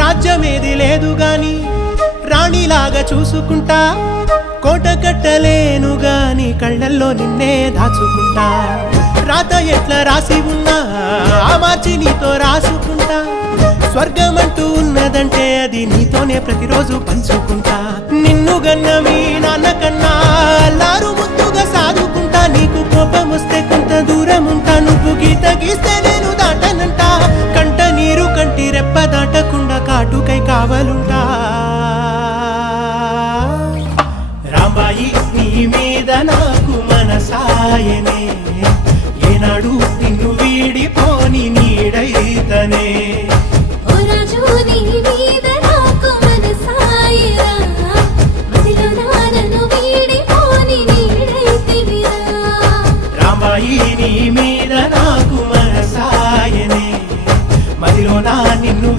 రాజ్యమేది లేదు గాని రాణిలాగా చూసుకుంటా, కోట కట్టలేను గాని కళ్ళల్లో నిన్నే దాచుకుంటా. రాత ఎట్లా రాసి ఉన్నా ఆ మార్చి నీతో రాసుకుంటా. స్వర్గమంటూ ఉన్నదంటే అది నీతోనే ప్రతిరోజు పంచుకుంటా. నిన్ను గన్న మీ నాన్న కన్నా అల్లారు ముద్దుగా సాదుకుంటా. నీకు కోపం వస్తే కొంత దూరం ఉంటా, నువ్వు గీత గీస్తే నేను దాటనంట. కంట నీరు కంటి రెప్ప దాటకుండా కాటుకై కావలుంటా. రాంబాయి నీ మీద నాకు మనసాయనే, ఏనాడు నిన్ను వీడిపోని నీడైతనే.